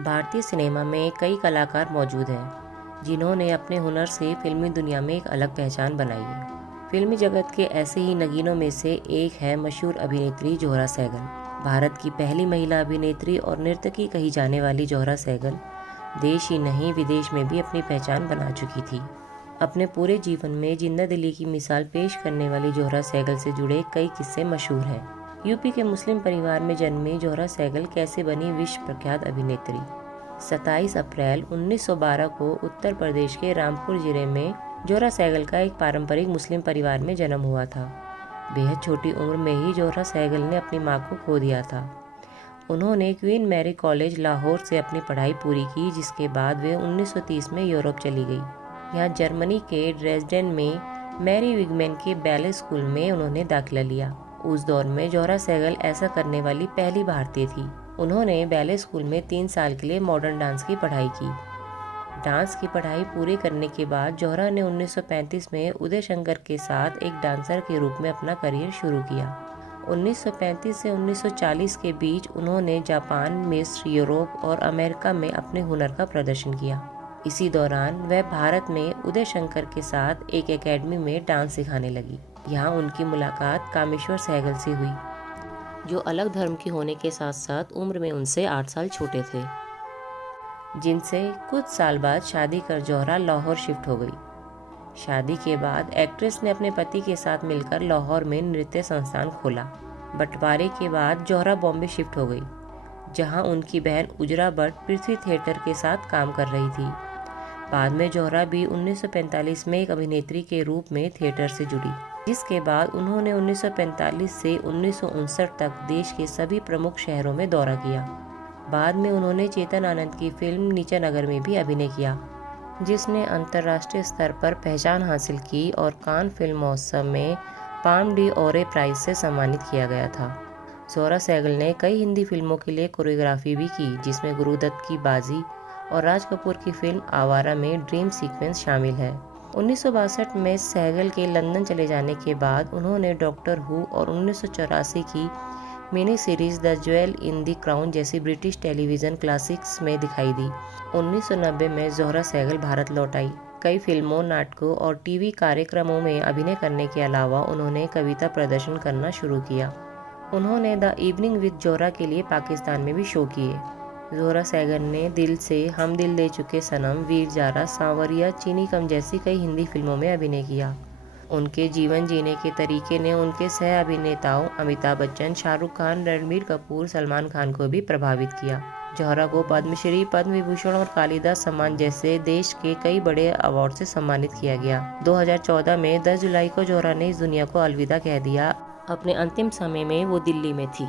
भारतीय सिनेमा में कई कलाकार मौजूद हैं जिन्होंने अपने हुनर से फिल्मी दुनिया में एक अलग पहचान बनाई है। फिल्मी जगत के ऐसे ही नगीनों में से एक है मशहूर अभिनेत्री ज़ोहरा सहगल। भारत की पहली महिला अभिनेत्री और नर्तकी कही जाने वाली ज़ोहरा सहगल देश ही नहीं विदेश में भी अपनी पहचान बना चुकी थी। अपने पूरे जीवन में जिंदा दिली की मिसाल पेश करने वाली ज़ोहरा सहगल से जुड़े कई किस्से मशहूर हैं। यूपी के मुस्लिम परिवार में जन्मी ज़ोहरा सहगल कैसे बनी विश्व प्रख्यात अभिनेत्री। 27 अप्रैल 1912 को उत्तर प्रदेश के रामपुर जिले में ज़ोहरा सहगल का एक पारंपरिक मुस्लिम परिवार में जन्म हुआ था। बेहद छोटी उम्र में ही ज़ोहरा सहगल ने अपनी मां को खो दिया था। उन्होंने क्वीन मैरी कॉलेज लाहौर से अपनी पढ़ाई पूरी की, जिसके बाद वे 1930 में यूरोप चली गई। यहाँ जर्मनी के ड्रेसडेन में मैरी विगमैन के बैले स्कूल में उन्होंने दाखिला लिया। उस दौर में ज़ोहरा सहगल ऐसा करने वाली पहली भारतीय थी। उन्होंने बैले स्कूल में 3 साल के लिए मॉडर्न डांस की पढ़ाई की। डांस की पढ़ाई पूरी करने के बाद ज़ोहरा ने 1935 में उदय शंकर के साथ एक डांसर के रूप में अपना करियर शुरू किया। 1935 से 1940 के बीच उन्होंने जापान, मिस्र, यूरोप और अमेरिका में अपने हुनर का प्रदर्शन किया। इसी दौरान वह भारत में उदय शंकर के साथ एक एकेडमी में डांस सिखाने लगी। यहाँ उनकी मुलाकात कामेश्वर सहगल से हुई, जो अलग धर्म के होने के साथ साथ उम्र में उनसे 8 साल छोटे थे, जिनसे कुछ साल बाद शादी कर ज़ोहरा लाहौर शिफ्ट हो गई। शादी के बाद एक्ट्रेस ने अपने पति के साथ मिलकर लाहौर में नृत्य संस्थान खोला। बंटवारे के बाद ज़ोहरा बॉम्बे शिफ्ट हो गई, जहां उनकी बहन उजरा भट्ट पृथ्वी थिएटर के साथ काम कर रही थी। बाद में ज़ोहरा भी 1945 में एक अभिनेत्री के रूप में थिएटर से जुड़ी, जिसके बाद उन्होंने 1945 से 1959 तक देश के सभी प्रमुख शहरों में दौरा किया। बाद में उन्होंने चेतन आनंद की फिल्म नीचा नगर में भी अभिनय किया, जिसने अंतर्राष्ट्रीय स्तर पर पहचान हासिल की और कान फिल्म महोत्सव में पाम डी ओरे प्राइज से सम्मानित किया गया था। ज़ोहरा सहगल ने कई हिंदी फिल्मों के लिए कोरियोग्राफी भी की, जिसमें गुरुदत्त की बाजी और राज कपूर की फिल्म आवारा में ड्रीम सीक्वेंस शामिल है। 1962 में सहगल के लंदन चले जाने के बाद उन्होंने डॉक्टर हू और 1984 की mini series the jewel in the crown जैसी ब्रिटिश टेलीविज़न क्लासिक्स में दिखाई दी। 1990 में ज़ोहरा सहगल भारत लौट आई। कई फिल्मों, नाटकों और टीवी कार्यक्रमों में अभिनय करने के अलावा उन्होंने कविता प्रदर्शन करना शुरू किया। उन्होंने द इवनिंग विद ज़ोहरा के लिए पाकिस्तान में भी शो किए। ज़ोहरा सहगल ने दिल से, हम दिल दे चुके सनम, वीर जारा, सांवरिया, चीनी कम जैसी कई हिंदी फिल्मों में अभिनय किया। उनके जीवन जीने के तरीके ने उनके सह अभिनेताओं अमिताभ बच्चन, शाहरुख खान, रणबीर कपूर, सलमान खान को भी प्रभावित किया। ज़ोहरा को पद्मश्री, पद्म विभूषण और कालिदास सम्मान जैसे देश के कई बड़े अवार्ड से सम्मानित किया गया। 2014 में 10 जुलाई को ज़ोहरा ने इस दुनिया को अलविदा कह दिया। अपने अंतिम समय में वो दिल्ली में थी।